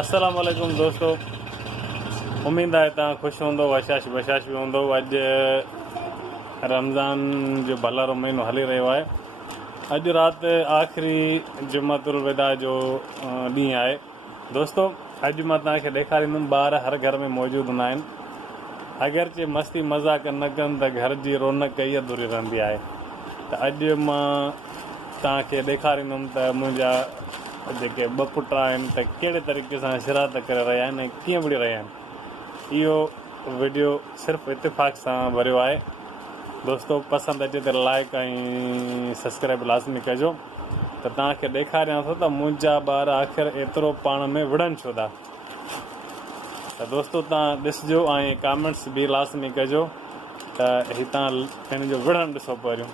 अस्सलाम वालेकुम दोस्तों, उम्मीद है तव्हां ख़ुशि हूंदो, वशाश बशाश बि हूंदो। अॼु रमज़ान जो भलारो महीनो हली रहियो आहे। अॼु राति आख़िरी जुम्मतुल विदा जो ॾींहुं आहे। दोस्तों, अॼु मां तव्हांखे ॾेखारींदुमि ॿार हर घर में मौजूदु हूंदा आहिनि। अगरचे मस्ती मज़ाक न कनि त घर जी रौनक ई अधूरी रहंदी आहे। त अॼु मां तव्हांखे ॾेखारींदुमि त मुंहिंजा जेके ॿ पुट आहिनि त कहिड़े तरीक़े सां शरारत करे रहिया आहिनि ऐं कीअं विड़ी रहिया आहिनि। इहो वीडियो सिर्फ़ु इत्तिफ़ाक़ सां भरियो आहे। दोस्तों, पसंदि अचे त लाइक ऐं सब्सक्राइब लाज़मी कजो। त तव्हांखे ॾेखारियां थो त मुंहिंजा ॿार आख़िर एतिरो पाण में विढ़नि छो था। त दोस्तों, तव्हां ॾिसिजो ऐं कमेंट्स बि लाज़मी कजो त हितां हिन जो विढ़णु ॾिसो पहिरियों।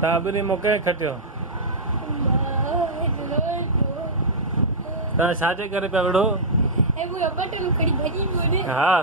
तव्हां ॿिन्ही मूं कंहिं खटियो? तव्हां छाजे करे पिया विढ़ो? हा।